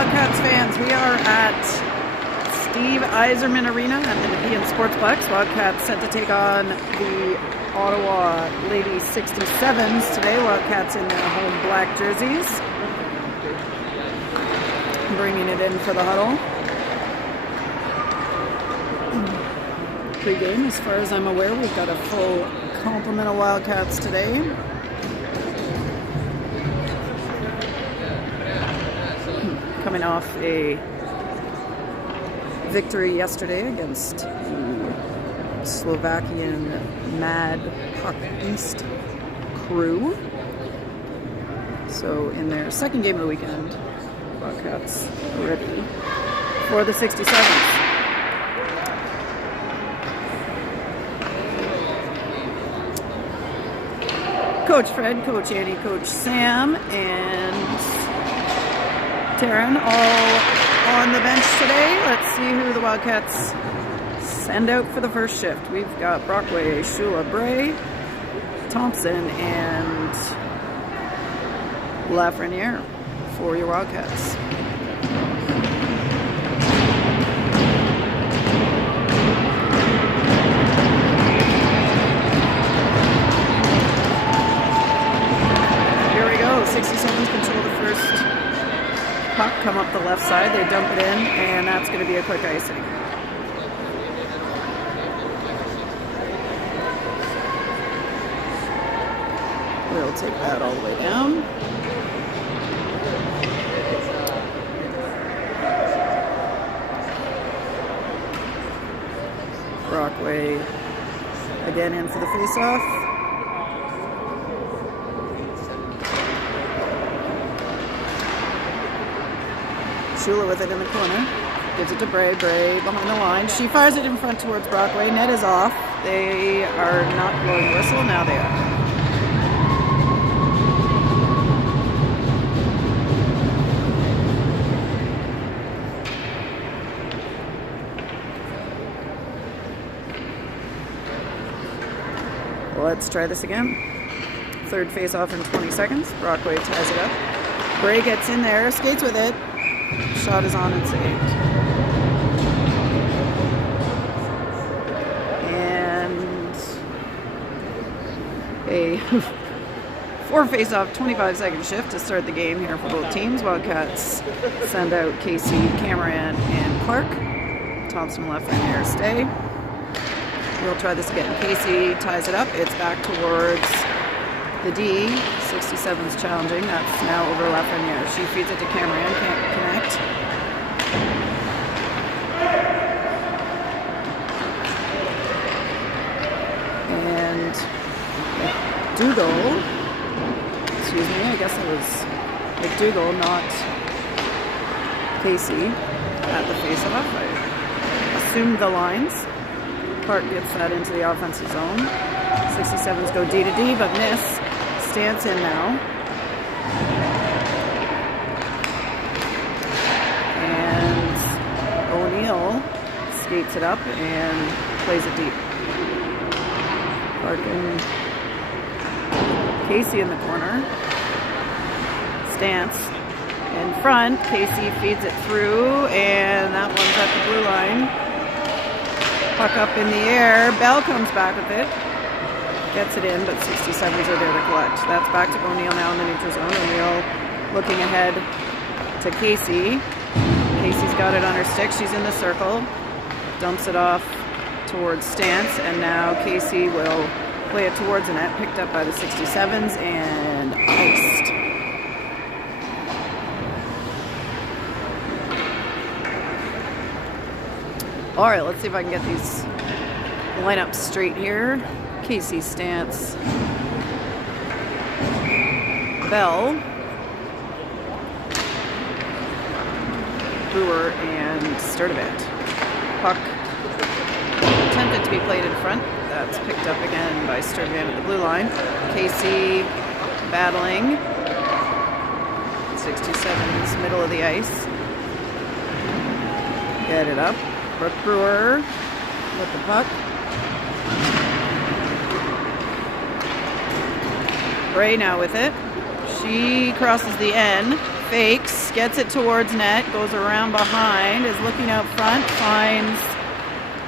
Wildcats fans. We are at Steve Yzerman Arena at the Nepean Sportsplex. Wildcats set to take on the Ottawa Lady 67s today. Wildcats in their home black jerseys. Bringing it in for the huddle. Pre-game, as far as I'm aware, we've got a full complement of Wildcats today. Coming off a victory yesterday against the Slovakian Mad Puck East crew. So in their second game of the weekend, Wildcats are ready for the 67s. Coach Fred, Coach Annie, Coach Sam, and Taryn all on the bench today. Let's see who the Wildcats send out for the first shift. We've got Brockway, Shula, Bray, Thompson, and Lafreniere for your Wildcats. Here we go. 67s control the first puck, come up the left side, they dump it in, and that's going to be a quick icing. We'll take that all the way down. Brockway again in for the face-off. Shula with it in the corner. Gives it to Bray. Bray behind the line. She fires it in front towards Brockway. Net is off. They are not blowing the whistle. Now they are. Let's try this again. Third face-off in 20 seconds. Brockway ties it up. Bray gets in there, skates with it. Shot is on and saved. And a 4 face-off, 25-second shift to start the game here for both teams. Wildcats send out Casey, Cameron, and Clark. Thompson, Lafreniere stay. We'll try this again. Casey ties it up. It's back towards the D. 67's challenging. That's now over Lafreniere. She feeds it to Cameron. Can't connect. And McDougall. Excuse me. I guess it was McDougall, not Casey, at the face-off. I assumed the lines. Clark gets that into the offensive zone. 67s go D to D, but miss. Stance in now. And O'Neill skates it up and plays it deep. Clark and Casey in the corner. Stance in front. Casey feeds it through, and that one's at the blue line. Puck up in the air. Bell comes back with it. Gets it in, but 67s are there to collect. That's back to O'Neill now in the neutral zone. O'Neill looking ahead to Casey. Casey's got it on her stick. She's in the circle. Dumps it off towards Stance, and now Casey will play it towards the net. Picked up by the 67s and iced. All right, let's see if I can get these lineups straight here. Casey, Stance, Bell, Brewer, and Sturdivant. Puck attempted to be played in front. That's picked up again by Sturdivant at the blue line. Casey battling. 67's middle of the ice. Get it up. Brooke Brewer with the puck. Bray now with it. She crosses the N, fakes, gets it towards net, goes around behind, is looking out front, finds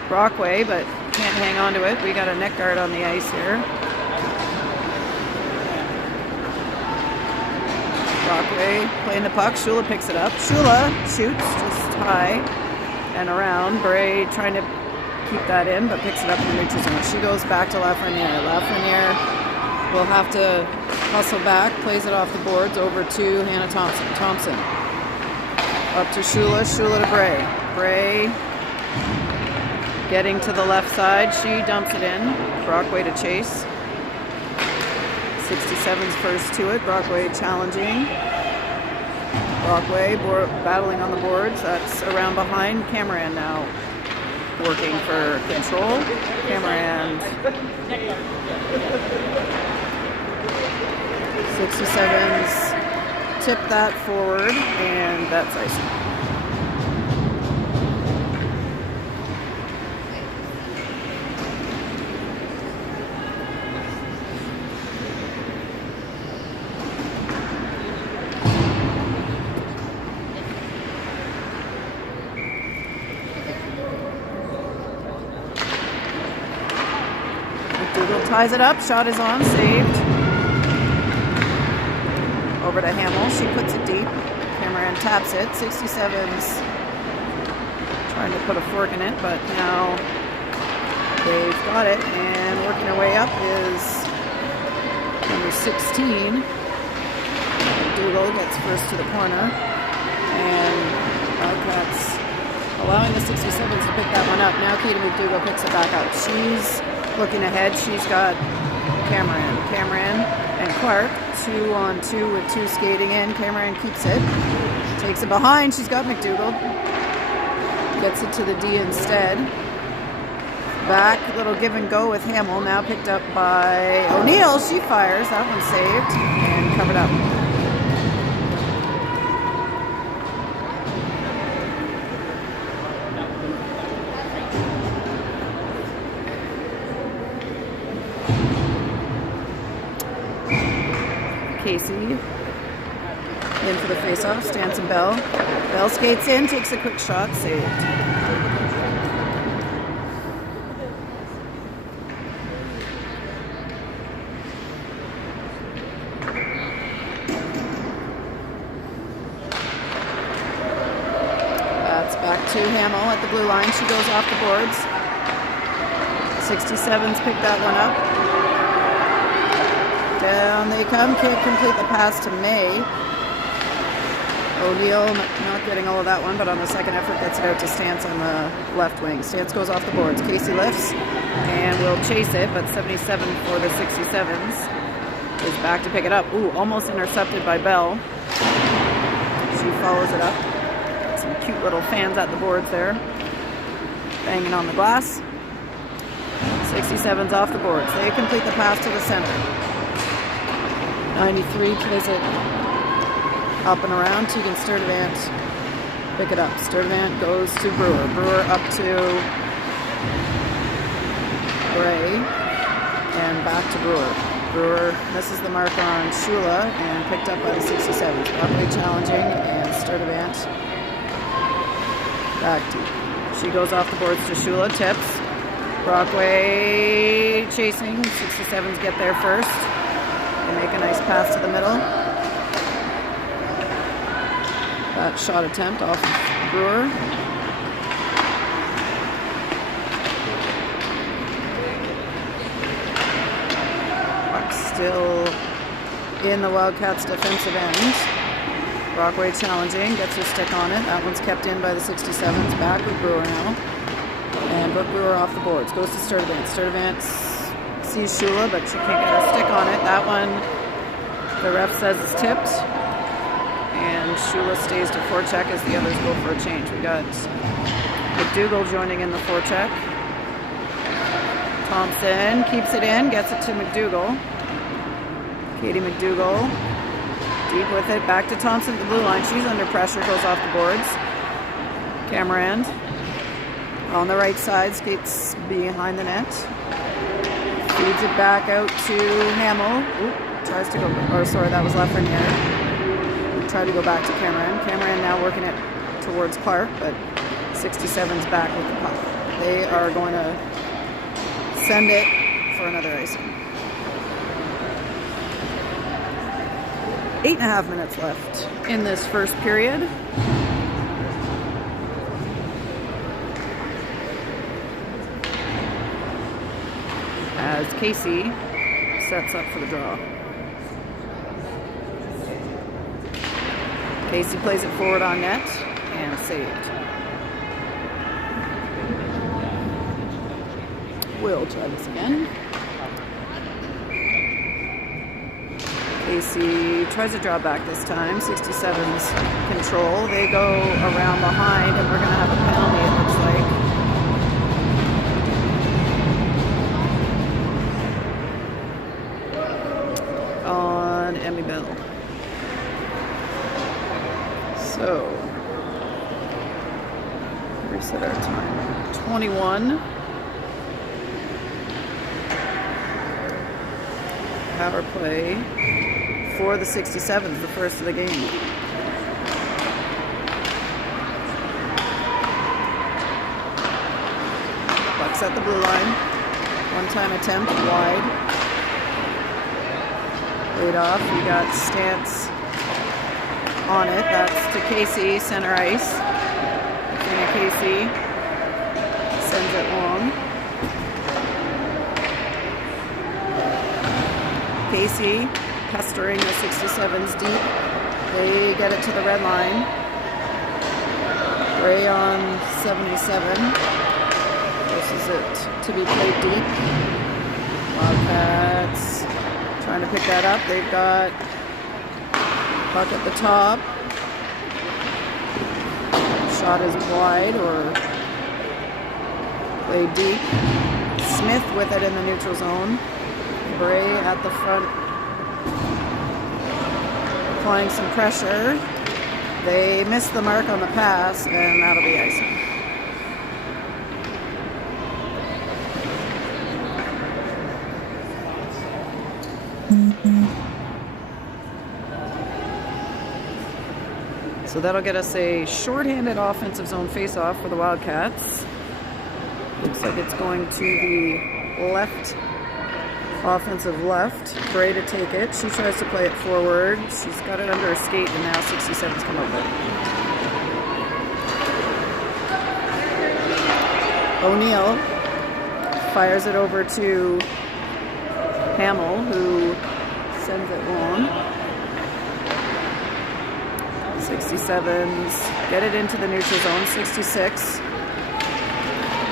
Brockway, but can't hang on to it. We got a net guard on the ice here. Brockway playing the puck. Shula picks it up. Shula shoots just high and around. Bray trying to keep that in, but picks it up and reaches in. She goes back to Lafreniere. Lafreniere will have to hustle back, plays it off the boards over to Hannah Thompson. Thompson up to Shula. Shula to Bray. Bray getting to the left side. She dumps it in. Brockway to chase. 67's first to it. Brockway challenging. Brockway battling on the boards. That's around behind. Cameron now working for control. Cameron. 67's tip that forward, and that's icing. McDougall ties it up. Shot is on. Saved. Over to Hamill. She puts it deep. Cameron taps it. 67's trying to put a fork in it, but now they've got it. And working her way up is number 16. McDougall gets first to the corner. And Wildcats allowing the 67s to pick that one up. Now Katie McDougall picks it back up. She's looking ahead. She's got Cameron and Clark 2-on-2 with 2 skating in. Cameron keeps it, takes it behind. She's got McDougall, gets it to the D instead. Back, little give and go with Hamill, now picked up by O'Neill. She fires, that one's saved and covered up. Casey in for the face-off, Stanson Bell. Bell skates in, takes a quick shot, saved. That's back to Hamill at the blue line. She goes off the boards. 67's picked that one up. Down they come, can't complete the pass to May. O'Neill not getting all of that one, but on the second effort gets it out to Stance on the left wing. Stance goes off the boards. Casey lifts and will chase it, but 77 for the 67s is back to pick it up. Ooh, almost intercepted by Bell. She follows it up. Some cute little fans at the boards there, banging on the glass. 67's off the boards. They complete the pass to the center. 93 plays it up and around. Tegan Sturdivant pick it up. Sturdivant goes to Brewer. Brewer up to Bray and back to Brewer. Brewer misses the mark on Shula and picked up by the 67s. Brockway challenging and Sturdivant back deep. She goes off the boards to Shula. Tips. Brockway chasing. 67s get there first. Make a nice pass to the middle. That shot attempt off of Brewer. Puck still in the Wildcats' defensive end. Brockway challenging, gets her stick on it. That one's kept in by the 67s. Back with Brewer now. And Brooke Brewer off the boards. Goes to Sturdivant. Sturdivant sees Shula, but she can't get her stick on it. That one, the ref says is tipped. And Shula stays to forecheck as the others go for a change. We got McDougall joining in the forecheck. Thompson keeps it in, gets it to McDougall. Katie McDougall deep with it, back to Thompson at the blue line. She's under pressure, goes off the boards. Cameron on the right side, skates behind the net. Feeds it back out to Hamill. Ooh. Tries to go, or sorry, that was Lafreniere. Tried to go back to Cameron. Cameron now working it towards Clark, but 67's back with the puck. They are going to send it for another icing. 8.5 minutes left in this first period. As Casey sets up for the draw. Casey plays it forward on net and saved. We'll try this again. Casey tries to draw back this time. 67's control. They go around behind, and we're going to have a penalty, it looks like, on Emmy Bell. So, reset our time. 21. Power play for the 67s, the first of the game. Bucks at the blue line. One-time attempt, wide. Laid off. We got Stance on it. That's to Casey, center ice. Katrina Casey sends it long. Casey pestering the 67s deep. They get it to the red line. Gray on 77. Forces it to be played deep. Wildcats trying to pick that up. They've got puck at the top. Shot is wide or played deep. Smith with it in the neutral zone. Bray at the front, applying some pressure. They miss the mark on the pass, and that'll be icing. So that'll get us a shorthanded offensive zone face-off for the Wildcats. Looks like it's going to the left. Offensive left. Bray to take it. She tries to play it forward. She's got it under her skate, and now 67's come over. O'Neill fires it over to Hamill, who sends it long. 67s get it into the neutral zone. 66.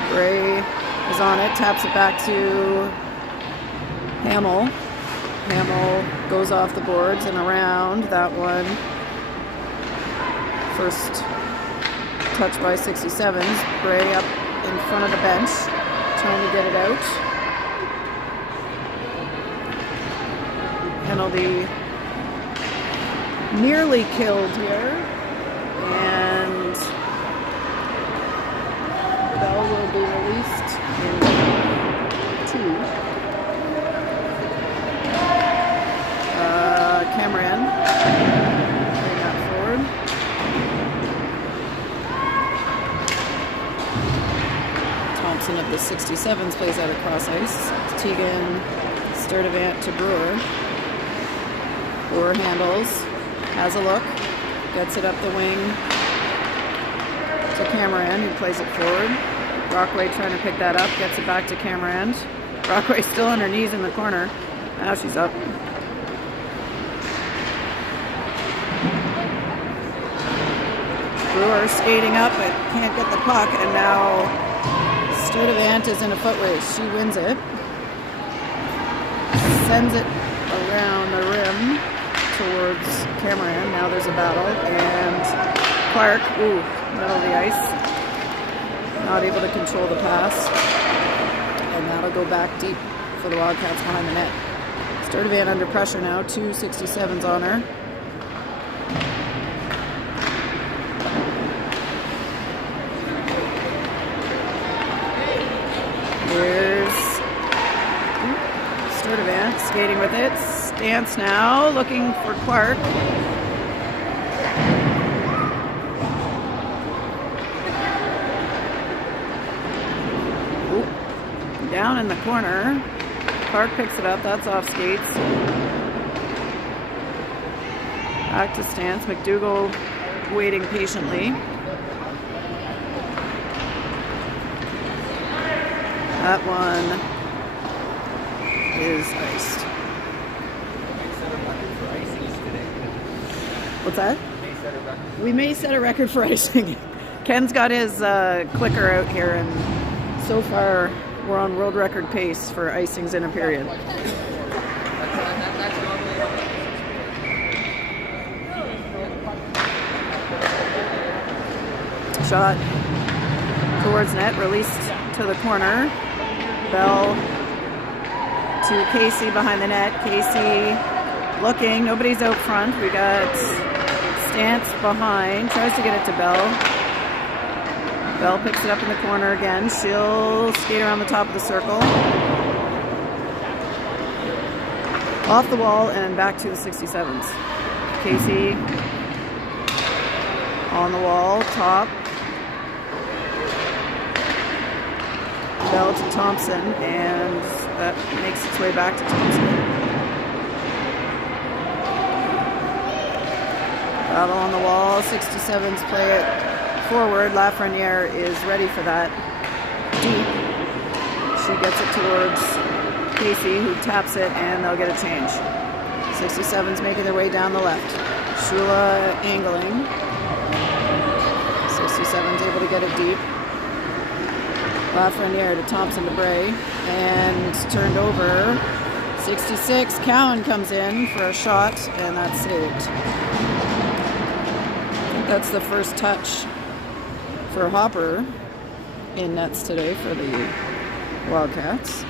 Bray is on it. Taps it back to Hamill. Hamill goes off the boards and around that one. First touch by 67s. Bray up in front of the bench, trying to get it out. Penalty nearly killed here, and Bell will be released in 2. Cameron, bring that forward. Thompson of the 67s plays out across ice. Tegan Sturdivant to Brewer. Brewer handles, has a look, gets it up the wing to Cameron, who plays it forward. Brockway trying to pick that up, gets it back to Cameron. Brockway still on her knees in the corner. Now she's up. Brewer skating up but can't get the puck, and now Sturdivant is in a foot race. She wins it. Sends it around the rim towards Cameron. Now there's a battle, and Clark, middle of the ice, not able to control the pass, and that'll go back deep for the Wildcats behind the net. Sturdivant under pressure now, 2 67s on her. Here's Sturdivant skating with it, Stance now, looking for Clark. Ooh. Down in the corner. Clark picks it up, that's off skates. Back to Stance, McDougall waiting patiently. That one is iced. What's that? We may set a record for icing. Ken's got his clicker out here, and so far we're on world record pace for icings in a period. Shot towards net, released to the corner. Bell to Casey behind the net. Casey looking, nobody's out front. We got Stance behind, tries to get it to Bell. Bell picks it up in the corner again. She'll skate around the top of the circle. Off the wall and back to the 67s. Casey on the wall, top. Bell to Thompson, and that makes its way back to Thompson. Battle on the wall, 67s play it forward. Lafreniere is ready for that. Deep. She gets it towards Casey, who taps it, and they'll get a change. 67s making their way down the left. Shula angling. 67's able to get it deep. Lafreniere to Thompson to Bray, and turned over. 66, Cowan comes in for a shot, and that's saved. I think that's the first touch for Hopper in nets today for the Wildcats.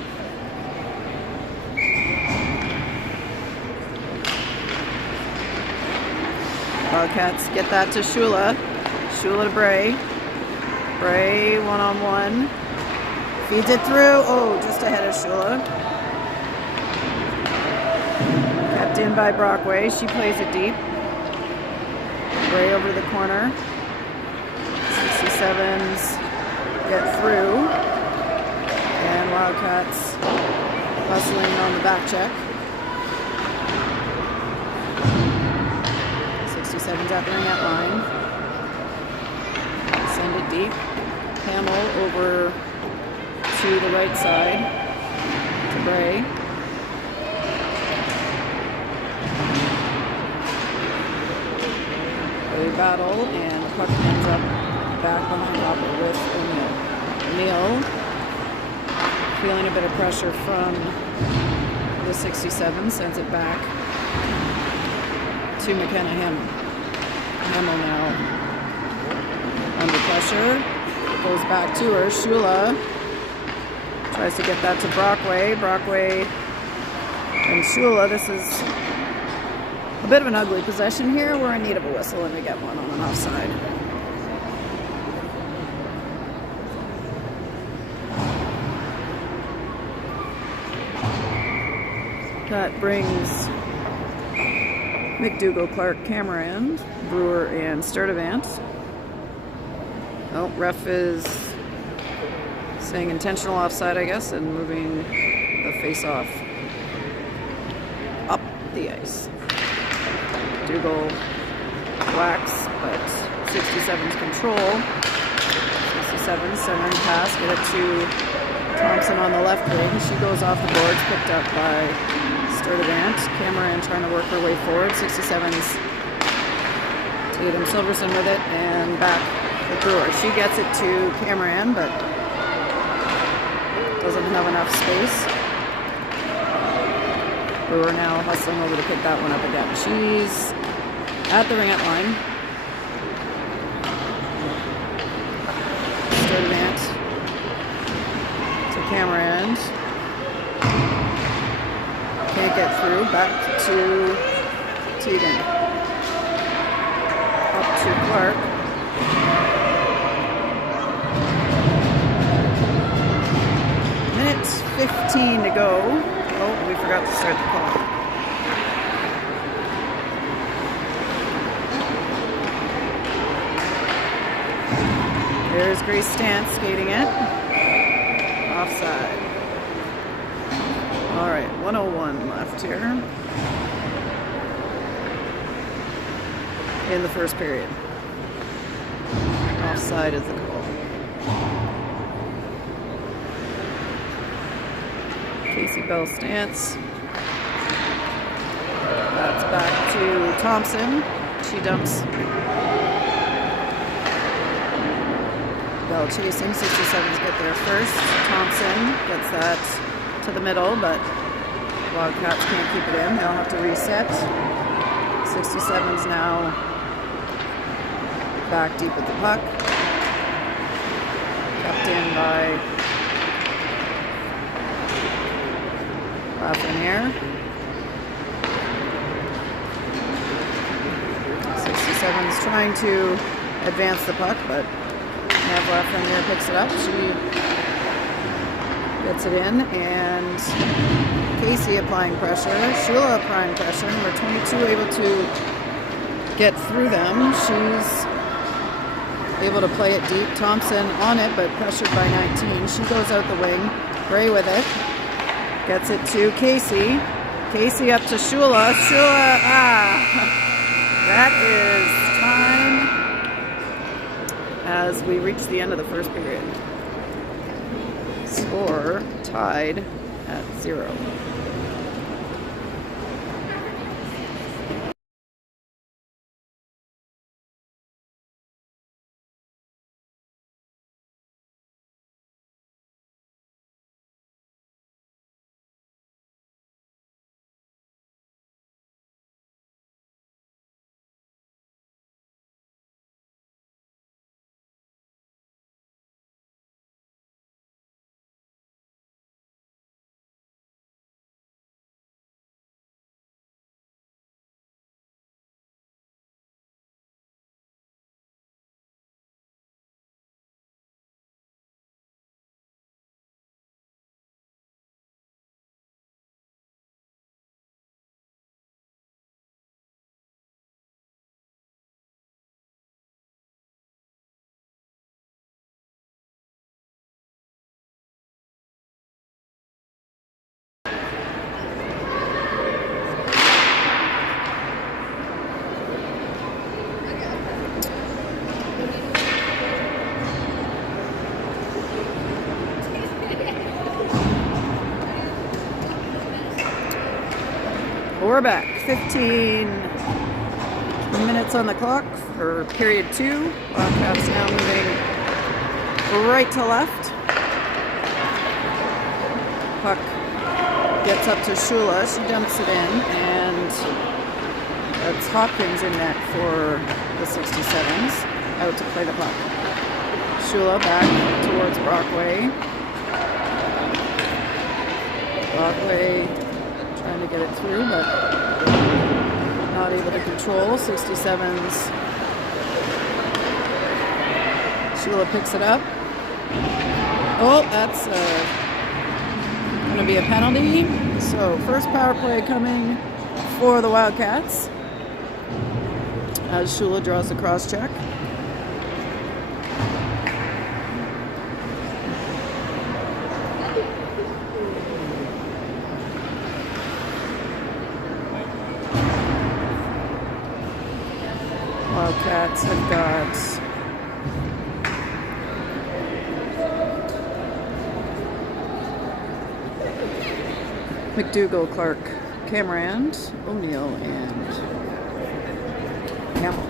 Wildcats get that to Shula. Shula to Bray. Bray one-on-one. Feeds it through. Oh, just ahead of Shula. Kept in by Brockway. She plays it deep. Bray over the corner. 67s get through. And Wildcats hustling on the back check. 67s at the ring-out line. Send it deep. Hamill over to the right side to Bray. They battle, and the puck ends up back behind Hopper with O'Neill. O'Neill feeling a bit of pressure from the 67, sends it back to McKenna Hamill. Hamill now under pressure. Goes back to her. Shula tries to get that to Brockway. Brockway and Shula. This is a bit of an ugly possession here. We're in need of a whistle, and we get one on an offside. That brings McDougall, Clark, Cameron, Brewer, and Sturdivant. Oh, ref is saying intentional offside, I guess, and moving the face-off up the ice. Dougal whacks, but 67's control. 67 centering pass, get it to Thompson on the left wing. She goes off the boards, picked up by Sturdivant. Cameron trying to work her way forward. 67's Tatum Silverson with it, and back to Brewer. She gets it to Cameron, but doesn't have enough space. Brewer now hustling over to pick that one up again. She's at the ring-out line. Sturdivant to Cameron. Can't get through. Back to Tegan. Up to Clark. Minute 15 to go. Oh, we forgot to start the clock. There's Grace Stantz skating it. Offside. All right, 1:01 left here in the first period. Offside is the call. Casey Bell Stantz. That's back to Thompson. She dumps. Bell chasing. 67s get there first. Thompson gets that to the middle, but Wildcats can't keep it in. They'll have to reset. 67's now back deep with the puck. Kept in by Lafreniere. 67's trying to advance the puck, but Nev Lafreniere picks it up. She gets it in, and Casey applying pressure. Shula applying pressure. Number 22 able to get through them. She's able to play it deep. Thompson on it, but pressured by 19. She goes out the wing. Gray with it. Gets it to Casey. Casey up to Shula. Shula, that is time as we reach the end of the first period. Score tied at 0. We're back. 15 minutes on the clock for period 2. Wildcats now moving right to left. Puck gets up to Shula. She dumps it in, and that's Hopkins in net for the 67s. Out to play the puck. Shula back towards Brockway. Brockway trying to get it through, but not able to control. 67's. Shula picks it up. Oh, that's going to be a penalty. So first power play coming for the Wildcats as Shula draws the cross check. Wildcats have got McDougall, Clark, Camerand, O'Neill, and Hamill.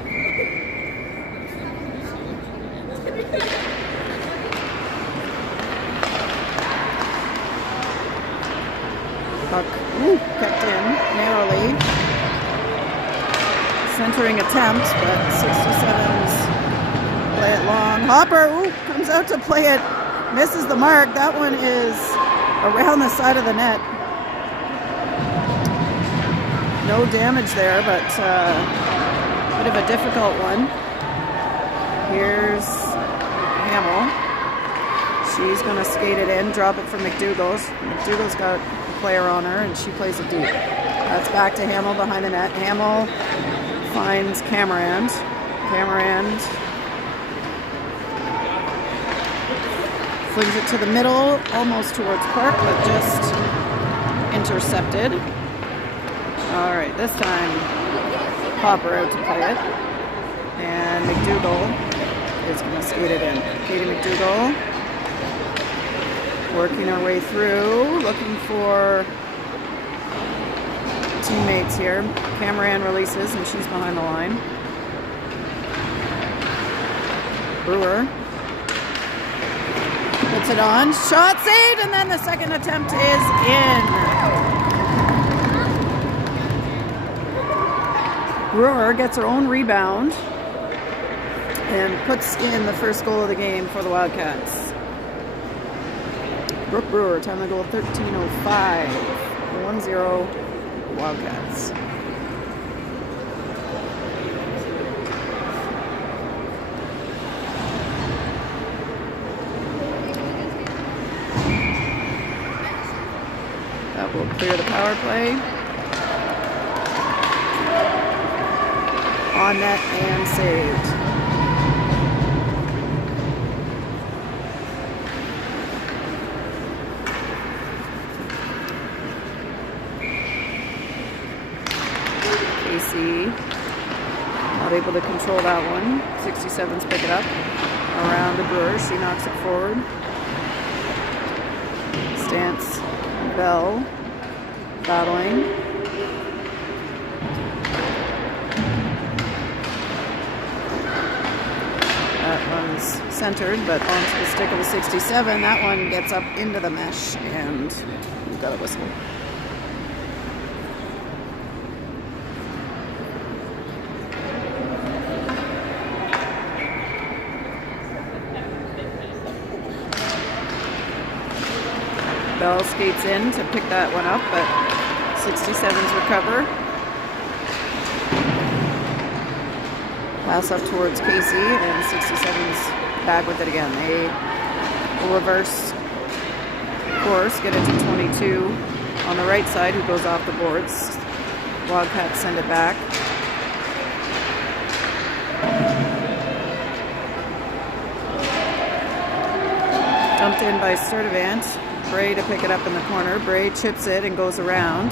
Puck kept in narrowly. Centering attempt, but 67's play it long. Hopper comes out to play it, misses the mark. That one is around the side of the net. No damage there, but a bit of a difficult one. Here's Hamill. She's going to skate it in, drop it for McDougall's. McDougall's got a player on her, and she plays it deep. That's back to Hamill behind the net. Hamill finds Camerand. Camerand Flings it to the middle, almost towards Park, but just intercepted. All right, this time Popper out to play it. And McDougall is going to skate it in. Katie McDougall working her way through, looking for teammates here. Cameron releases and she's behind the line. Brewer puts it on, shot saved, and then the second attempt is in. Brewer gets her own rebound and puts in the first goal of the game for the Wildcats. Brooke Brewer, time of goal 13:05, 1-0 Wildcats. That will clear the power play. On net and saved. Casey not able to control that one. 67s pick it up around the Brewer. She knocks it forward. Stance, Bell battling. That one's centered, but onto the stick of the 67. That one gets up into the mesh, and we've got a whistle. Bell skates in to pick that one up, but 67s recover. Pass up towards Casey, and 67s back with it again. They will reverse course, get it to 22 on the right side, who goes off the boards. Wildcats send it back. Dumped in by Sturdivant. Bray to pick it up in the corner. Bray chips it and goes around.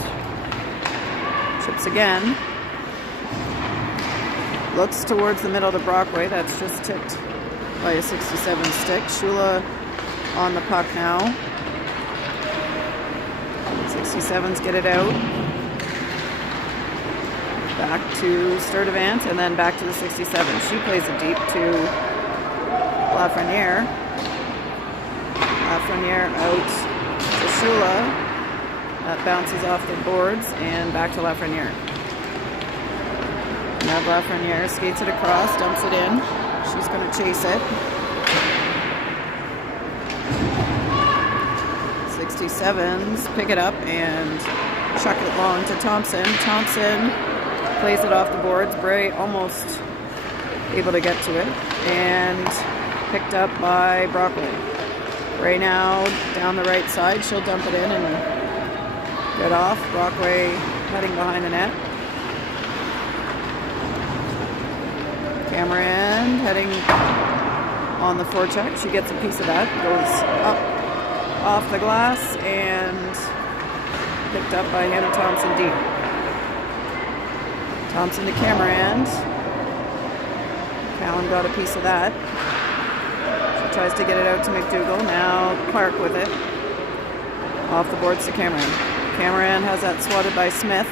Chips again. Looks towards the middle to Brockway. That's just tipped by a 67 stick. Shula on the puck now. 67s get it out. Back to Sturdivant and then back to the 67. She plays it deep to Lafreniere. Lafreniere out to Shula. That bounces off the boards and back to Lafreniere. Now Lafreniere skates it across, dumps it in. She's going to chase it. 67s pick it up and chuck it long to Thompson. Thompson plays it off the boards. Bray almost able to get to it and picked up by Brockway. Bray now down the right side. She'll dump it in and get off. Brockway heading behind the net. Cameron heading on the forecheck. She gets a piece of that. Goes up off the glass and picked up by Hannah Thompson deep. Thompson to Cameron. Callan got a piece of that. She tries to get it out to McDougall. Now Clark with it. Off the boards to Cameron. Cameron has that swatted by Smith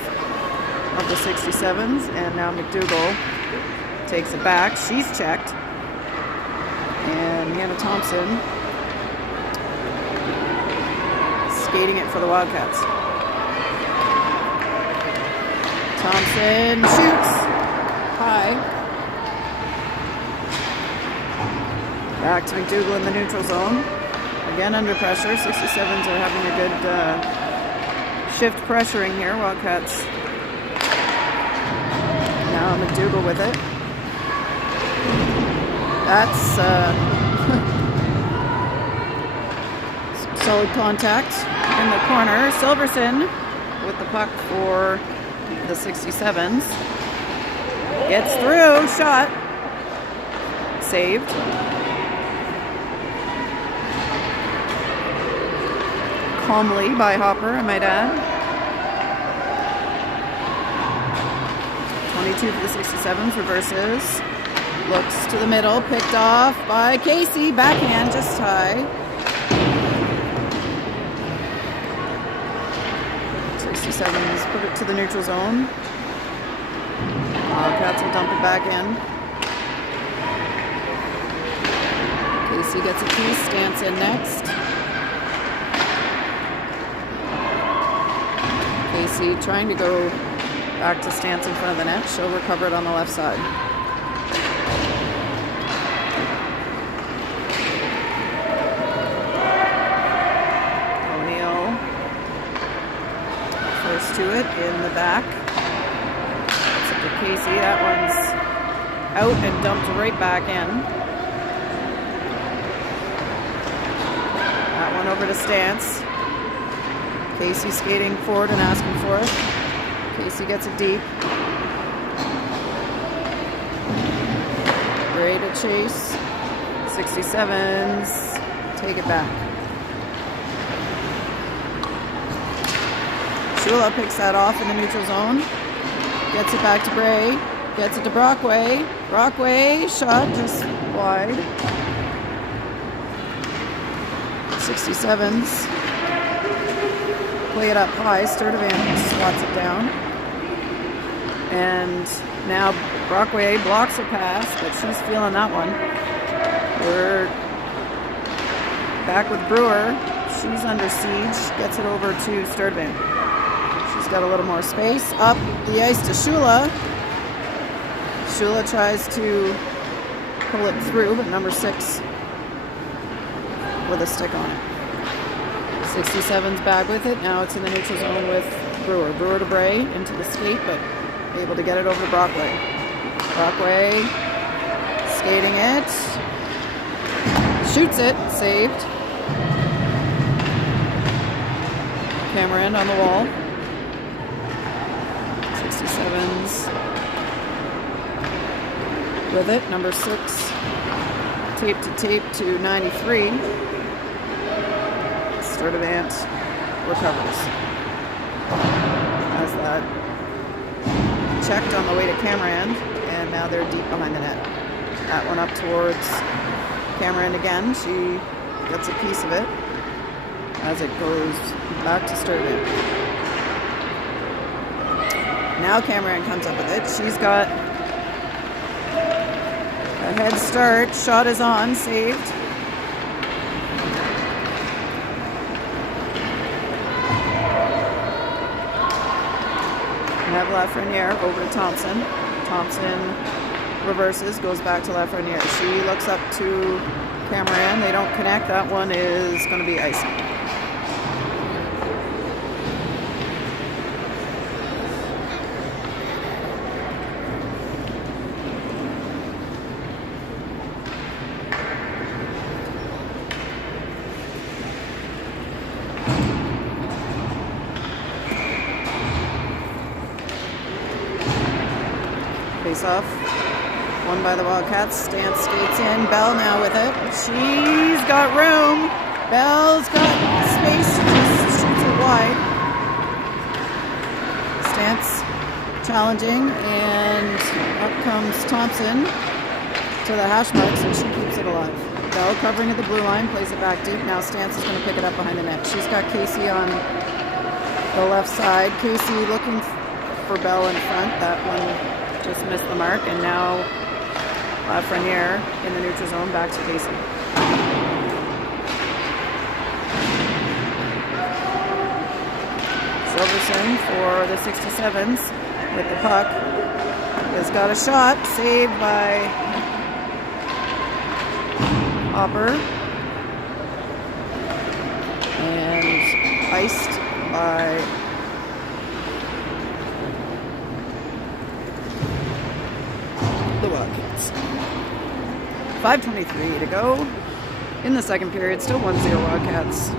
of the 67s, and now McDougall takes it back. She's checked. And Hannah Thompson skating it for the Wildcats. Thompson shoots high. Back to McDougall in the neutral zone. Again under pressure. 67s are having a good shift pressuring here. Wildcats now McDougall with it. That's solid contact in the corner. Silverson with the puck for the 67s. Gets through, shot. Saved. calmly by Hopper, I might add. 22 for the 67s, reverses. Looks to the middle, picked off by Casey. Backhand, just high. 67s put it to the neutral zone. Wildcats will dump it back in. Casey gets a piece, Stance in next. Casey trying to go back to Stance in front of the net. She'll recover it on the left side. O'Neill first to it in the back. It's up to Casey. That one's out and dumped right back in. That one over to Stance. Casey skating forward and asking for it. Casey gets it deep. Gray to chase. 67s. Take it back. Shula picks that off in the neutral zone. Gets it back to Bray. Gets it to Brockway. Brockway shot just wide. 67s. Play it up high. Sturdivant swats it down. And now Brockway blocks her pass, but she's feeling that one. We're back with Brewer. She's under siege. Gets it over to Sturdivant. She's got a little more space. Up the ice to Shula. Shula tries to pull it through, but number 6 with a stick on it. 67's back with it. Now it's in the neutral zone with Brewer. Brewer to Bray into the skate, but able to get it over to Brockway. Brockway skating it. Shoots it. Saved. Camera end on the wall. 67's with it. Number 6. Tape to tape to 93. Sturdivant recovers. Has that checked on the way to camera end, and now they're deep behind the net. That one up towards camera end again. She gets a piece of it as it goes back to Sturdivant. Now camera end comes up with it. She's got a head start. Shot is on. Saved. Have Lafreniere over to Thompson. Thompson reverses, goes back to Lafreniere. She looks up to Cameron. They don't connect. That one is going to be icing. Face-off, won by the Wildcats. Stance skates in. Bell now with it. She's got room. Bell's got space. She just shoots it wide. Stance challenging, and up comes Thompson to the hash marks, and she keeps it alive. Bell covering at the blue line, plays it back deep. Now Stance is going to pick it up behind the net. She's got Casey on the left side. Casey looking for Bell in front. That one just missed the mark, and now Lafreniere in the neutral zone, back to Casey. Silverson for the 67s with the puck. Has got a shot, saved by Hopper, and iced by the Wildcats. 5:23 to go in the second period. Still 1-0 Wildcats.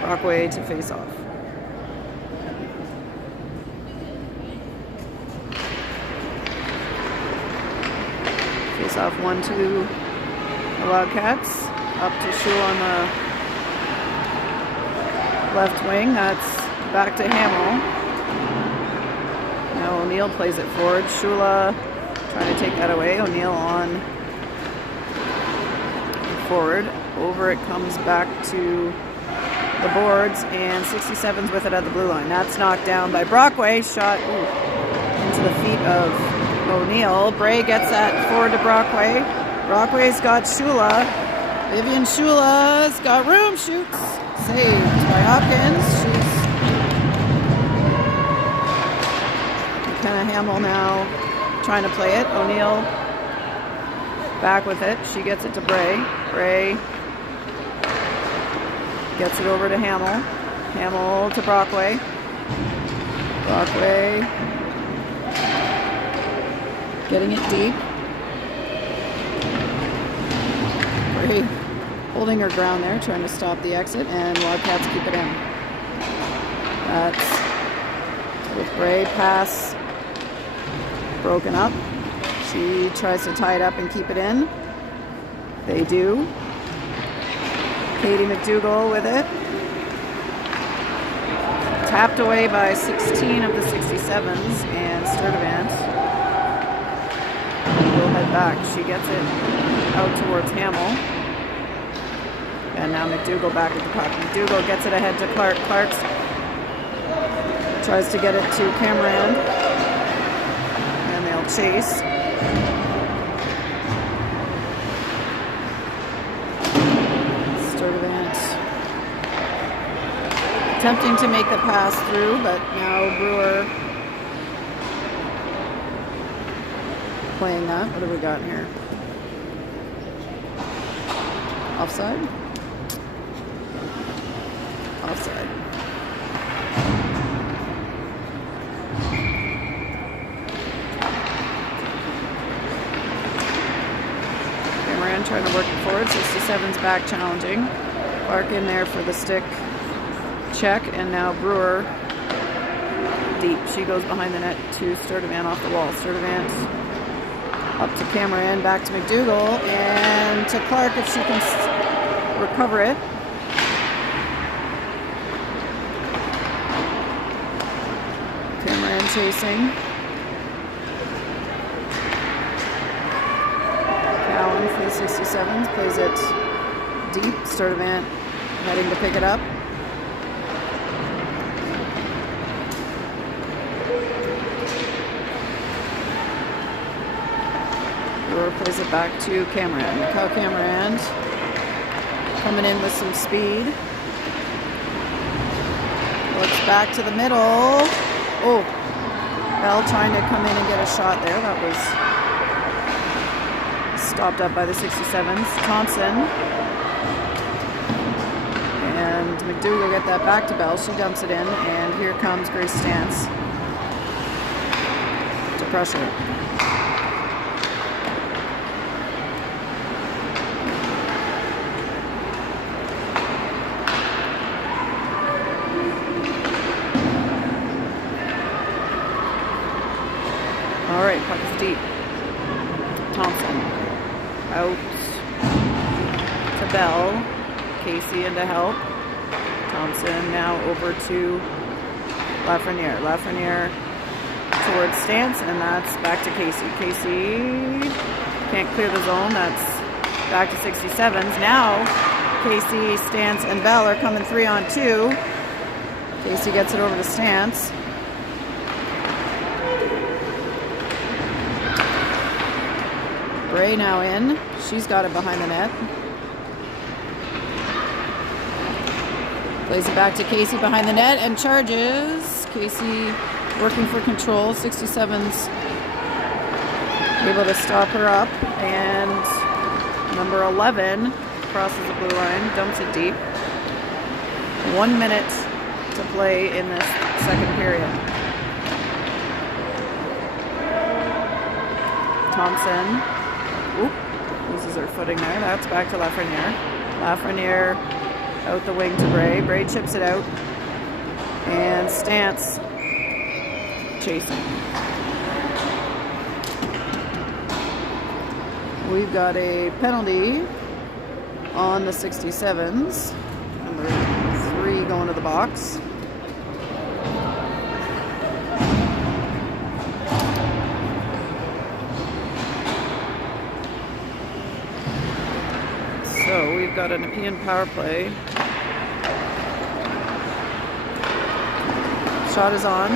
Brockway to face off. Pass off 1-2 the Wildcats. Up to Shula on the left wing. That's back to Hamill. Now O'Neill plays it forward. Shula trying to take that away. O'Neill on forward. Over it comes back to the boards, and 67's with it at the blue line. That's knocked down by Brockway. Shot into the feet of O'Neill. Bray gets that forward to Brockway. Brockway's got Shula. Vivian Shula's got room. Shoots. Saved by Hopkins. She's McKenna Hamill now trying to play it. O'Neill back with it. She gets it to Bray. Bray gets it over to Hamill. Hamill to Brockway. Brockway getting it deep. Bray holding her ground there, trying to stop the exit, and Wildcats keep it in. That's with Bray. Pass broken up. She tries to tie it up and keep it in. They do. Katie McDougall with it. Tapped away by 16 of the 67s, and Sturdivant will head back. She gets it out towards Hamill. And now McDougall back at the puck. McDougall gets it ahead to Clark. Clark tries to get it to Cameron. And they'll chase. Attempting to make the pass through, but now Brewer playing that. What have we got here? Offside? Offside. Cameron trying to work it forward. 67's back challenging. Clark in there for the stick check, and now Brewer deep. She goes behind the net to Sturdivant off the wall. Sturdivant up to Cameron, back to McDougall, and to Clark if she can recover it. Cameron chasing. Cowan for the 67s plays it deep. Sturdivant heading to pick it up. Plays it back to Cameron. Mikhail Cameron coming in with some speed. Looks back to the middle. Oh, Bell trying to come in and get a shot there. That was stopped up by the 67s. Thompson and McDougall get that back to Bell. She dumps it in, and here comes Grace Stantz to pressure. Alright, puck is deep. Thompson out to Bell. Casey in to help. Thompson now over to Lafreniere. Lafreniere towards Stantz, and that's back to Casey. Casey can't clear the zone. That's back to 67s. Now Casey, Stantz, and Bell are coming 3-on-2. Casey gets it over to Stantz. Bray now in. She's got it behind the net. Plays it back to Casey behind the net and charges. Casey working for control. 67's able to stop her up. And number 11 crosses the blue line, dumps it deep. 1 minute to play in this second period. Thompson. Oop, loses her footing there. That's back to Lafreniere. Lafreniere out the wing to Bray. Bray chips it out. And Stantz chasing. We've got a penalty on the 67s. Number 3 going to the box. So we've got a Nepean power play. Shot is on.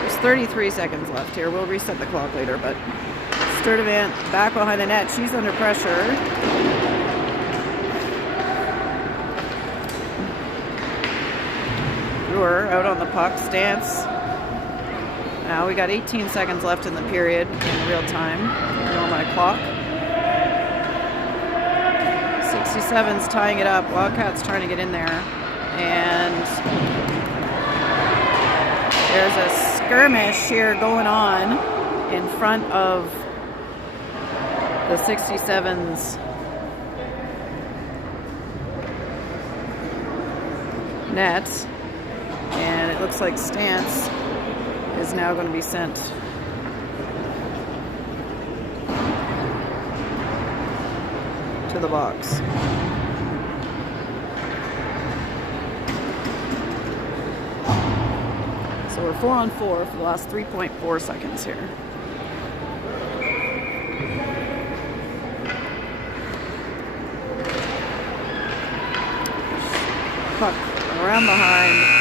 There's 33 seconds left here. We'll reset the clock later, but Sturdivant back behind the net. She's under pressure. Brewer out on the puck. Stance. Now we got 18 seconds left in the period in real time. On my clock. 67's tying it up. Wildcats trying to get in there. And there's a skirmish here going on in front of the 67's net. And it looks like Stance is now going to be sent to the box. So we're 4-on-4 for the last 3.4 seconds here. Puck around behind.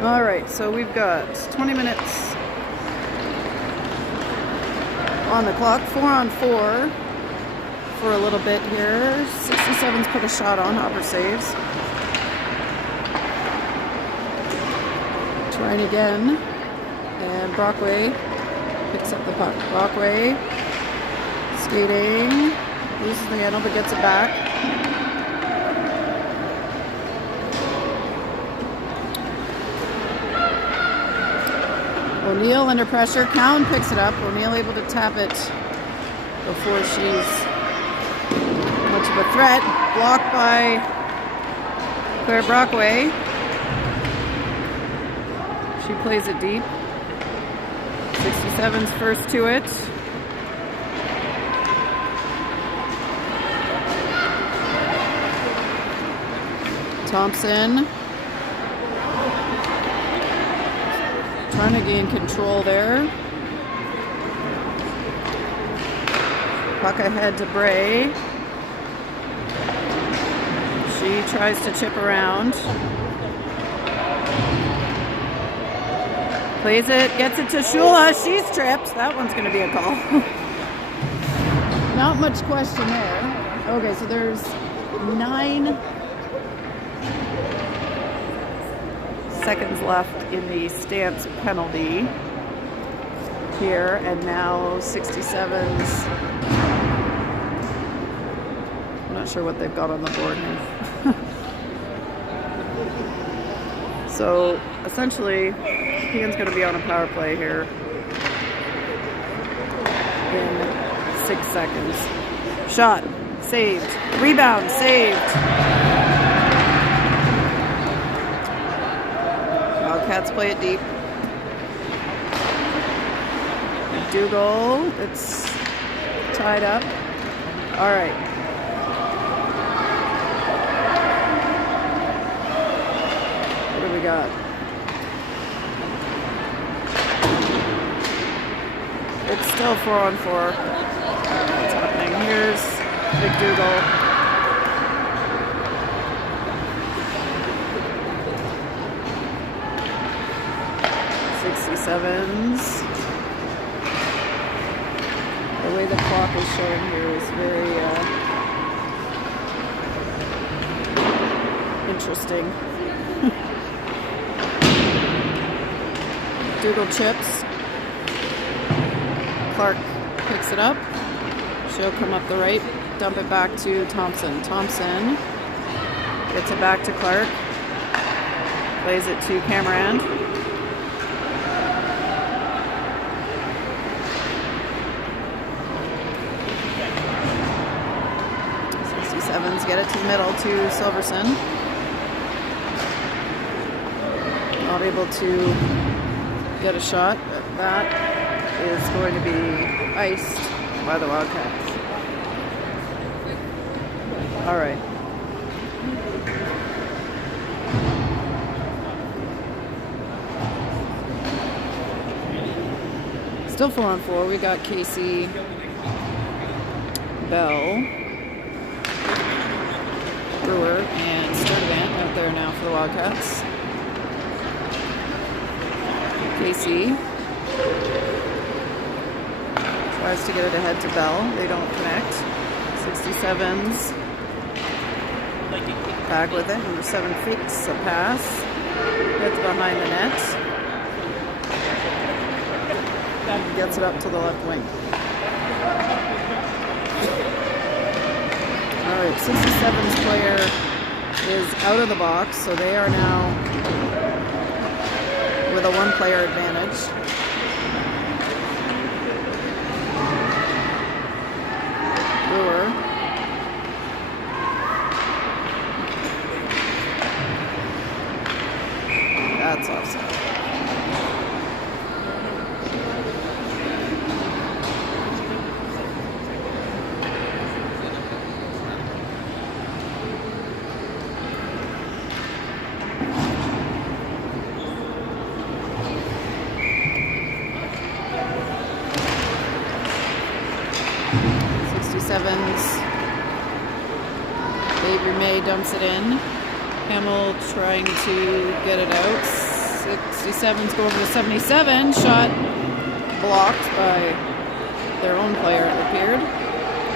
All right, so we've got 20 minutes on the clock, 4-on-4 for a little bit here. 67's put a shot on, Hopper saves. Trying again, and Brockway picks up the puck. Brockway skating, loses the handle but gets it back. O'Neill under pressure. Cowan picks it up. O'Neill able to tap it before she's much of a threat. Blocked by Claire Brockway. She plays it deep. 67's first to it. Thompson trying to gain control there. Puck ahead to Bray. She tries to chip around. Plays it, gets it to Shula. She's tripped. That one's going to be a call. Not much question there. Okay, so there's 9 seconds left in the Stance penalty. here, and now 67s. I'm not sure what they've got on the board here. So essentially, Nepean's going to be on a power play here in 6 seconds. Shot, saved. Rebound, saved. Wildcats play it deep. Dougal, it's tied up. All right. What do we got? It's still 4-on-4. What's happening? Here's Big Dougal. .67s. The way the clock is showing here is very interesting. Dougal chips. Clark picks it up. She'll come up the right, dump it back to Thompson. Thompson gets it back to Clark. Plays it to Cameron. 67s get it to the middle to Silverson. Not able to get a shot. That is going to be iced by the Wildcats. All right. Still 4-on-4. We got Casey, Bell, Brewer, and Sturdivant out there now for the Wildcats. Casey tries to get it ahead to Bell. They don't connect. 67s back with it. Number 7 fakes a pass. Gets behind the net. Gets it up to the left wing. Alright, 67's player is out of the box, so they are now with a 1-player advantage. Brewer. That's offside. Avery May dumps it in. Hamill trying to get it out. 67s go over to 77. Shot blocked by their own player, it appeared.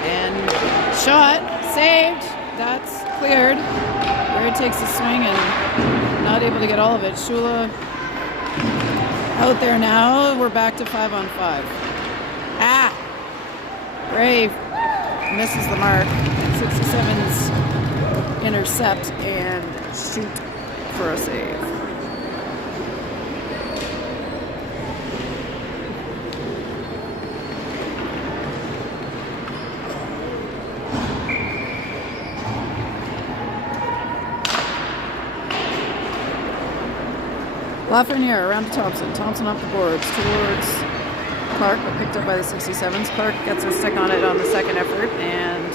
And shot saved. That's cleared. Where takes a swing and not able to get all of it. Shula out there now. We're back to 5-on-5. Ah! Brave misses the mark. 67's intercept and shoot for a save. Lafreniere around to Thompson. Thompson off the boards towards Clark, but picked up by the 67s. Clark gets a stick on it on the second effort, and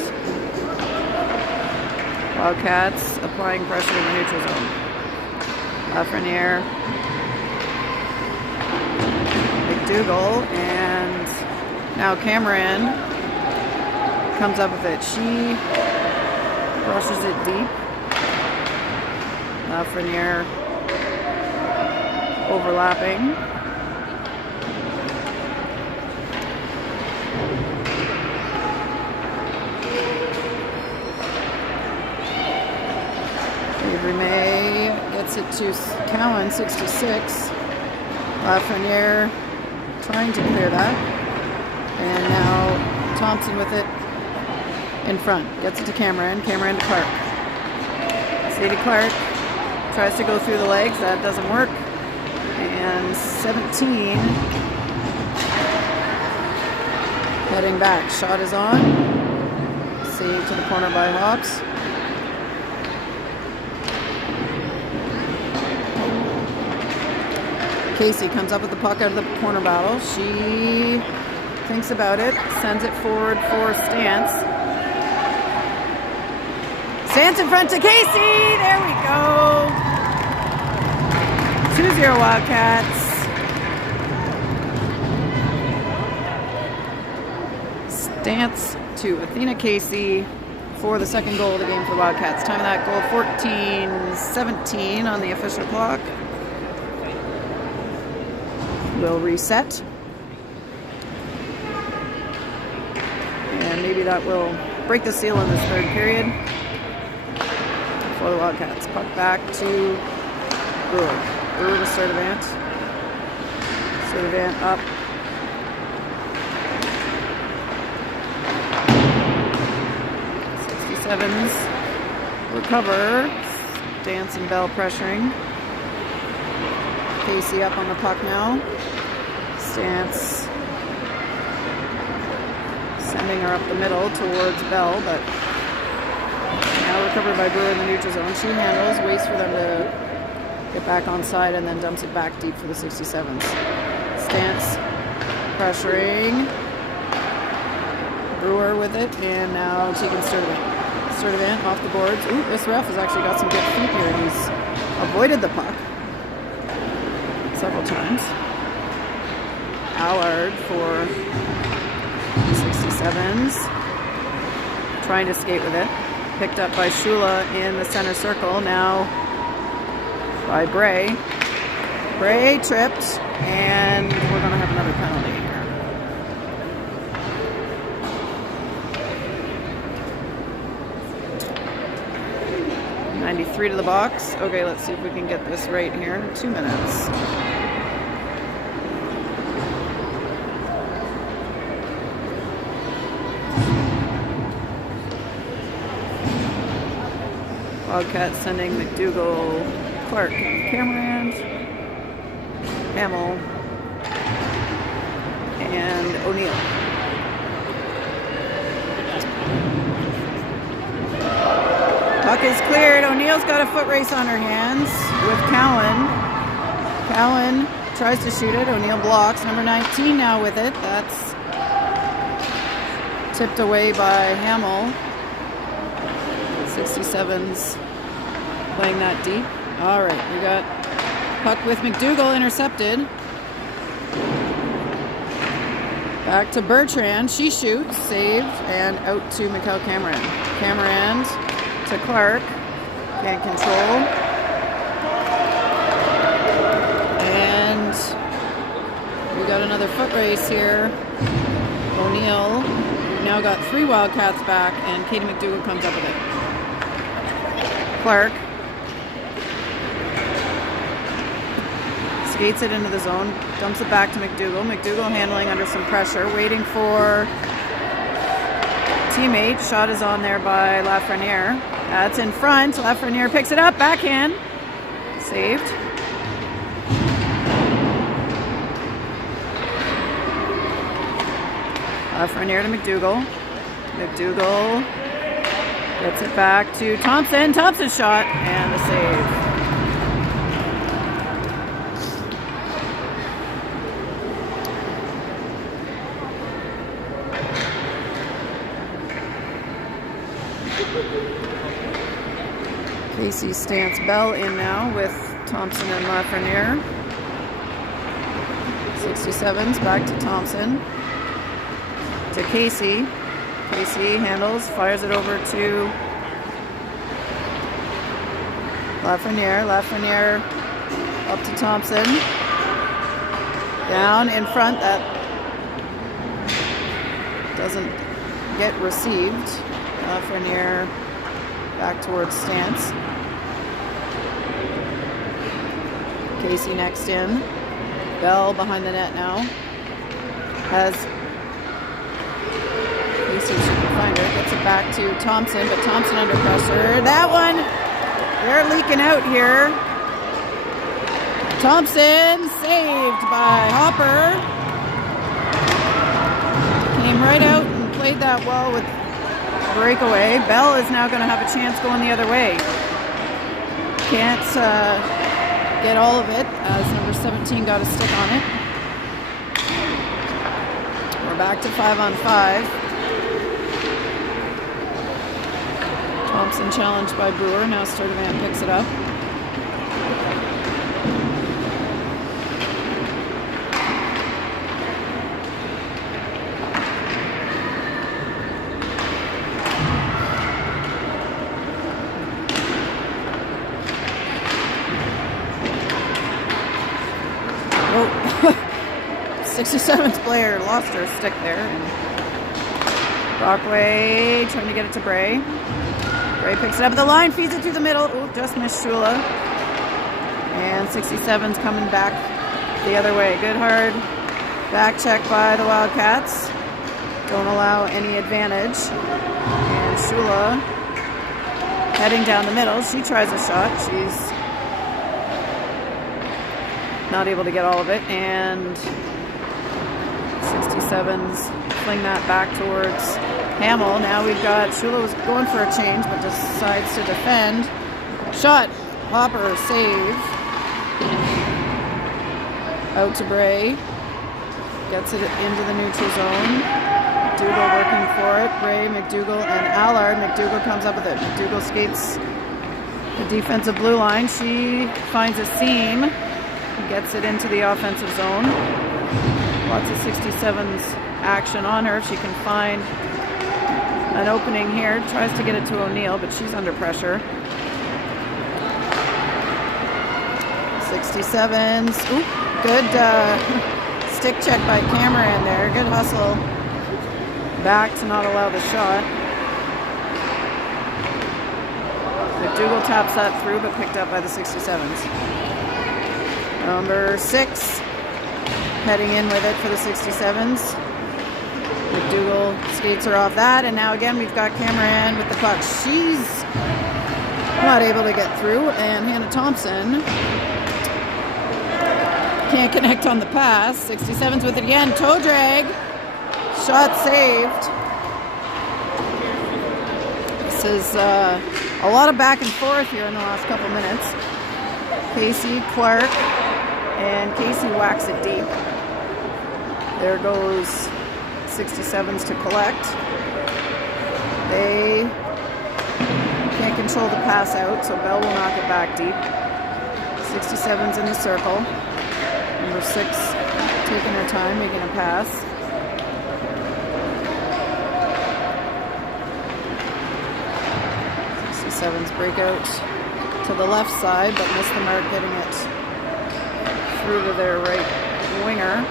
Wildcats applying pressure in the neutral zone. Lafreniere, McDougall, and now Cameron comes up with it. She brushes it deep. Lafreniere overlapping. Avery May gets it to Cowan, 66. Lafreniere trying to clear that. And now Thompson with it in front. Gets it to Cameron. Cameron to Clark. Sadie Clark tries to go through the legs. That doesn't work. And 17 heading back. Shot is on. Save to the corner by Hobbs. Casey comes up with the puck out of the corner battle. She thinks about it, sends it forward for Stance. Stance in front to Casey. There we go. 2-0 Wildcats. Stance to Athena Casey for the second goal of the game for the Wildcats. Time of that goal 14:17 on the official clock. We'll reset. And maybe that will break the seal in this third period for the Wildcats. Puck back to Brewer. Brewer to Sturdivant. Sturdivant up. Sevens recover. Stance and Bell pressuring. Casey up on the puck now. Stance sending her up the middle towards Bell, but now recovered by Brewer in the neutral zone. She handles, waits for them to get back on side, and then dumps it back deep for the 67s. Stance pressuring. Brewer with it, and now Tegan Sturdivant. Sturdivant off the boards. Ooh, this ref has actually got some good feet here. He's avoided the puck several times. Allard for the 67s. Trying to skate with it. Picked up by Shula in the center circle. Now by Bray. Bray tripped, and we're going to have another penalty here. 93 to the box. Okay, let's see if we can get this right here. 2 minutes. Wildcats sending McDougall, Clark, Cameron, Hamill, and O'Neill. Puck is cleared. O'Neill's got a foot race on her hands with Cowan. Cowan tries to shoot it. O'Neill blocks. Number 19 now with it. That's tipped away by Hamill. 67's playing that deep. All right, we got puck with McDougall intercepted. Back to Bertrand. She shoots, saved, and out to Mikkel Cameron. Cameron to Clark. Can't control. And we got another foot race here. O'Neill. We've now got 3 Wildcats back, and Katie McDougall comes up with it. Clark skates it into the zone, dumps it back to McDougall. McDougall handling under some pressure, waiting for teammate. Shot is on there by Lafreniere. That's in front. Lafreniere picks it up, backhand. Saved. Lafreniere to McDougall. McDougall gets it back to Thompson. Thompson's shot and a save. Casey Stance Bell in now with Thompson and Lafreniere. 67's back to Thompson. To Casey. Casey handles, fires it over to Lafreniere. Lafreniere up to Thompson. Down in front. That doesn't get received. Lafreniere back towards Stance. Casey next in. Bell behind the net now. As you see, she can find her. Gets it back to Thompson, but Thompson under pressure. That one, they're leaking out here. Thompson saved by Hopper. Came right out and played that well with breakaway. Bell is now going to have a chance going the other way. Can't get all of it as number 17 got a stick on it. We're back to 5-on-5. Thompson challenged by Brewer. Now Sturdivant picks it up. Oh, 67th player lost her stick there. Brockway trying to get it to Bray. Bray picks it up at the line, feeds it through the middle. Ooh, just missed Shula. And 67's coming back the other way. Good hard back check by the Wildcats. Don't allow any advantage. And Shula heading down the middle. She tries a shot. She's not able to get all of it. And 67's fling that back towards Hamill. Now we've got Shula was going for a change but decides to defend. Shot. Hopper save. Out to Bray. Gets it into the neutral zone. McDougall working for it. Bray, McDougall, and Allard. McDougall comes up with it. McDougall skates the defensive blue line. She finds a seam. Gets it into the offensive zone. Lots of 67's action on her. If she can find an opening here, tries to get it to O'Neill, but she's under pressure. 67's, ooh, good stick check by Cameron there. Good hustle back to not allow the shot. McDougall taps that through, but picked up by the 67's. Number 6 heading in with it for the 67's. McDougall skates her off that, and now again we've got Cameron with the puck. She's not able to get through, and Hannah Thompson can't connect on the pass. 67's with it again. Toe drag. Shot saved. This is a lot of back and forth here in the last couple minutes. Casey, Clark, and Casey whacks it deep. There goes 67's to collect. They can't control the pass out, so Bell will knock it back deep. 67's in the circle. Number 6 taking her time, making a pass. Sevens breakout to the left side, but missed the mark getting it through to their right winger.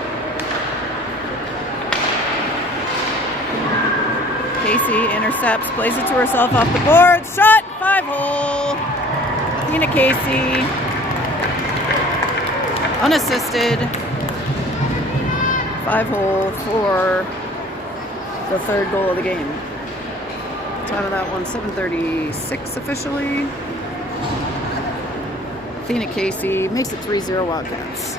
Casey intercepts, plays it to herself off the board. Shot! 5-hole. Athena Casey. Unassisted. 5-hole for the third goal of the game. Time of that one, 7:36 officially. Athena Casey makes it 3-0 Wildcats.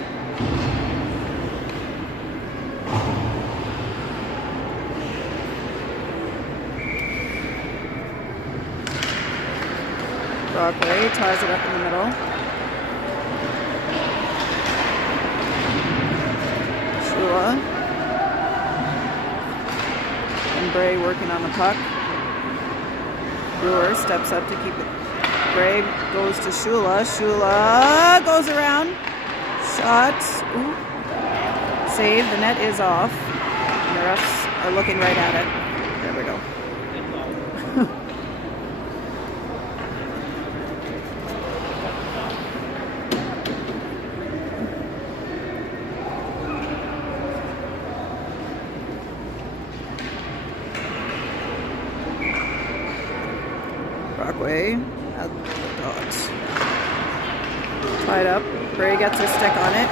Brockway ties it up in the middle. Shula. And Bray working on the puck. Brewer steps up to keep it. Bray goes to Shula. Shula goes around. Shot. Ooh. Save. The net is off. And the refs are looking right at it. There we go. Brockway at the Dogs. Tied up. Bray gets her stick on it.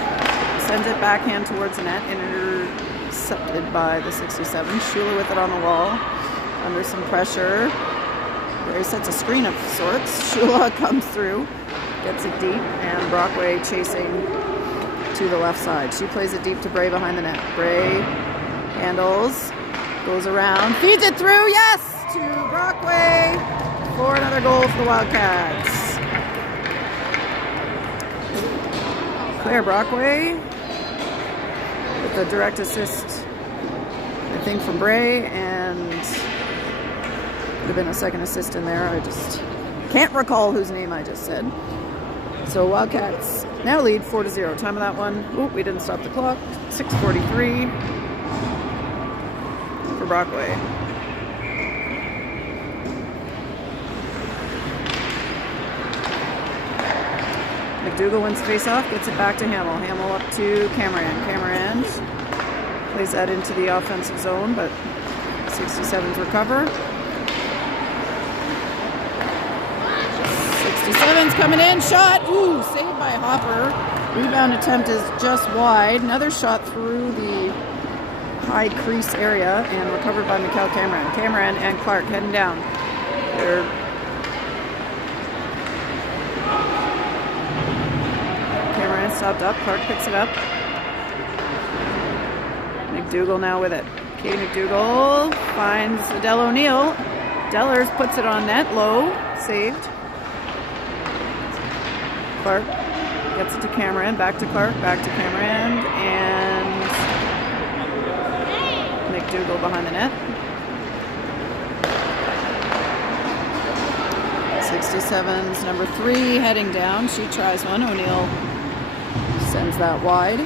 Sends it backhand towards the net. intercepted by the 67. Shula with it on the wall, under some pressure. Bray sets a screen of sorts. Shula comes through, gets it deep, and Brockway chasing to the left side. She plays it deep to Bray behind the net. Bray handles, goes around, feeds it through, yes, to Brockway for another goal for the Wildcats. Claire Brockway with the direct assist, I think, from Bray, and could have been a second assist in there. I just can't recall whose name I just said. So Wildcats now lead 4-0. Time of that one, we didn't stop the clock. 6:43 for Brockway. McDougall wins the face-off, gets it back to Hamill. Hamill up to Cameron. Cameron plays that into the offensive zone, but 67s recover. 67's coming in, shot, saved by Hopper. Rebound attempt is just wide. Another shot through the high crease area and recovered by Mikkel Cameron. Cameron and Clark heading down. Cameron stopped up, Clark picks it up. McDougall now with it. Katie McDougall finds Adele O'Neill. Dellers puts it on net, low, saved. Clark gets it to Cameron, back to Clark, back to Cameron, and McDougall behind the net. 67's number 3 heading down. She tries one. O'Neill sends that wide.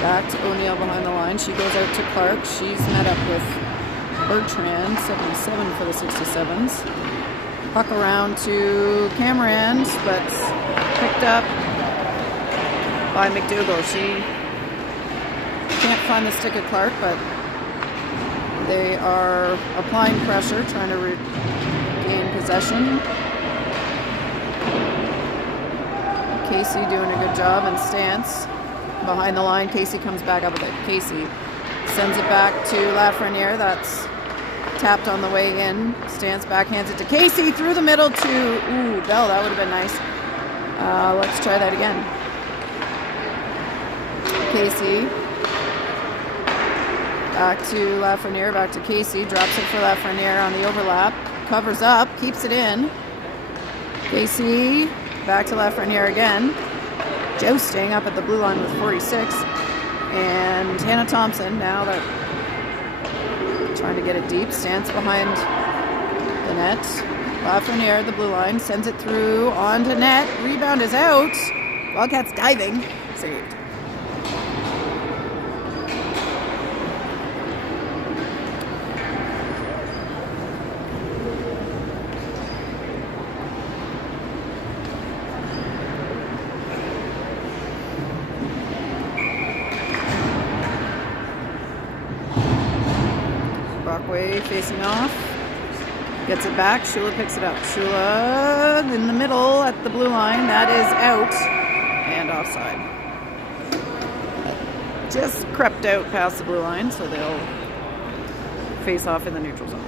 Back to O'Neill behind the line. She goes out to Clark. She's met up with Bertrand, 77 for the 67s. Puck around to Cameron, but picked up by McDougall. She can't find the stick at Clark, but they are applying pressure, trying to regain possession. Casey doing a good job, and Stance behind the line. Casey comes back up with it. Casey sends it back to Lafreniere. That's tapped on the way in. Stance backhands it to Casey through the middle to Bell. That would have been nice. Let's try that again. Casey back to Lafreniere, back to Casey. Drops it for Lafreniere on the overlap. Covers up, keeps it in. Casey back to Lafreniere again. Jousting up at the blue line with 46. And Hannah Thompson now that trying to get it deep. Stance behind the net. Lafreniere at the blue line. Sends it through onto net. Rebound is out. Wildcats diving. Saved. Brockway facing off. Gets it back. Shula picks it up. Shula in the middle at the blue line. That is out and offside. Just crept out past the blue line, so they'll face off in the neutral zone.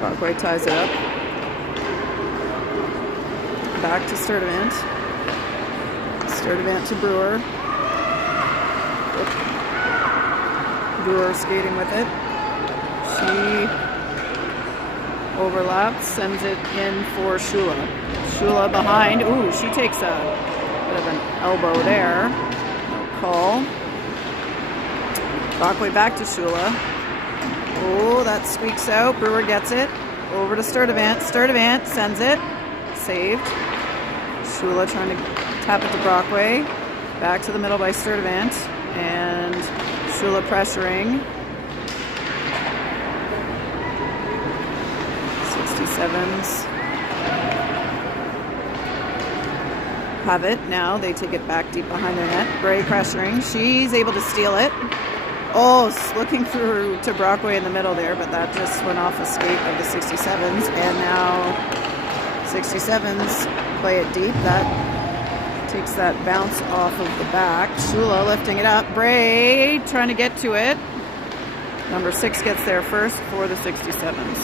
Brockway ties it up. Back to Sturdivant. Sturdivant to Brewer. Brewer skating with it. She overlaps, sends it in for Shula. Shula behind. Ooh, she takes a bit of an elbow there. No call. Brockway back to Shula. Oh, that squeaks out. Brewer gets it. Over to Sturdivant. Sturdivant sends it. Saved. Shula trying to tap it to Brockway. Back to the middle by Sturdivant. And Shula pressuring. 67s have it now. They take it back deep behind their net. Bray pressuring. She's able to steal it. Oh, looking through to Brockway in the middle there, but that just went off a skate of the 67s. And now 67s play it deep. That takes that bounce off of the back. Shula lifting it up. Bray trying to get to it. Number 6 gets there first for the 67s.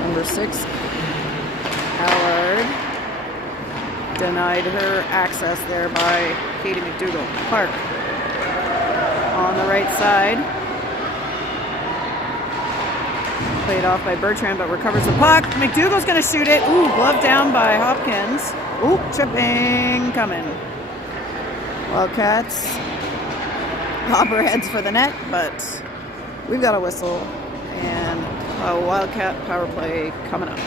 Number 6, Allard, denied her access there by Katie McDougall. Clark on the right side. Played off by Bertrand, but recovers the puck. McDougall's going to shoot it. Ooh, glove down by Hopkins. Ooh, tripping coming. Wildcats. Hopper heads for the net, but we've got a whistle and a Wildcat power play coming up.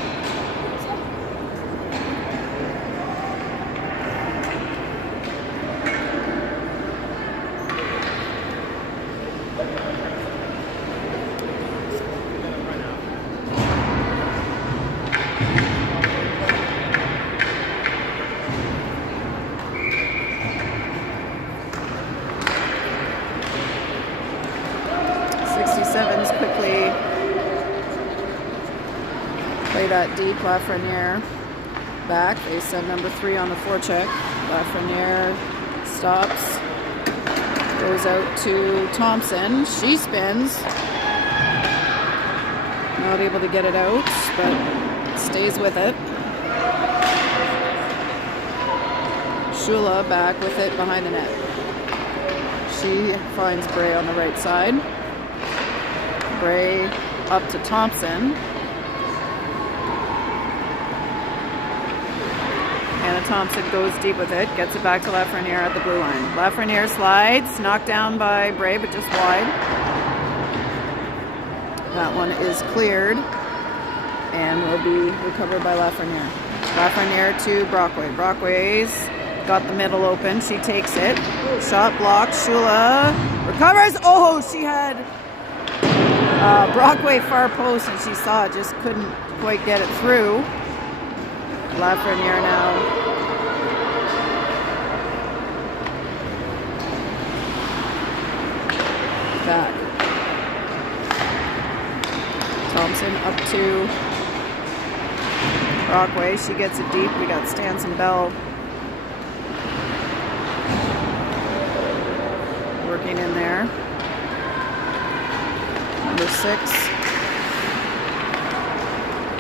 Quickly play that deep. Lafreniere back. They send number 3 on the forecheck. Lafreniere stops. Goes out to Thompson. She spins. Not able to get it out, but stays with it. Shula back with it behind the net. She finds Bray on the right side. Bray up to Thompson. Anna Thompson goes deep with it, gets it back to Lafreniere at the blue line. Lafreniere slides, knocked down by Bray, but just wide. That one is cleared and will be recovered by Lafreniere. Lafreniere to Brockway. Brockway's got the middle open. She takes it. Shot blocked. Shula recovers. Oh, she had Brockway far post, and she saw it, just couldn't quite get it through. Lafreniere now. Back. Thompson up to Brockway. She gets it deep. We got Stans and Bell working in there. Number 6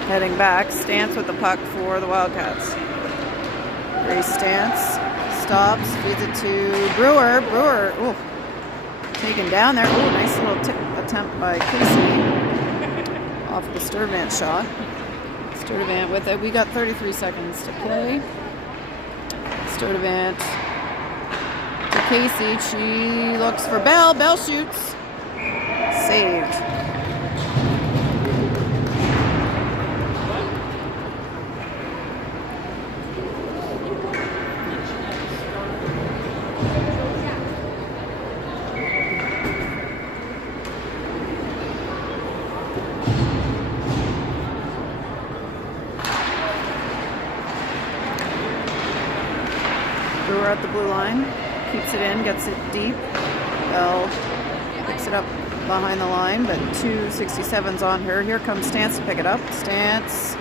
heading back. Stance with the puck for the Wildcats. Grace Stance stops, feeds it to Brewer. Brewer, oh, taken down there. Oh, nice little tip attempt by Casey off the Sturvant shot. Sturvant with it. We got 33 seconds to play. Sturvant to Casey. She looks for Bell. Bell shoots. Saved. Brewer at the blue line, keeps it in, gets it deep. Bell picks it up behind the line, but 2 67s on her. Here comes Stance to pick it up. Stance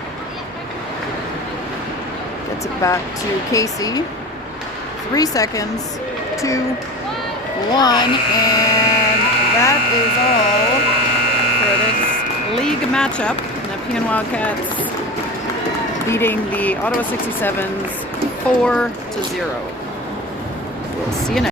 gets it back to Casey. 3 seconds, 2, 1, and that is all for this league matchup. Nepean Wildcats beating the Ottawa 67s 4-0. We'll see you next time.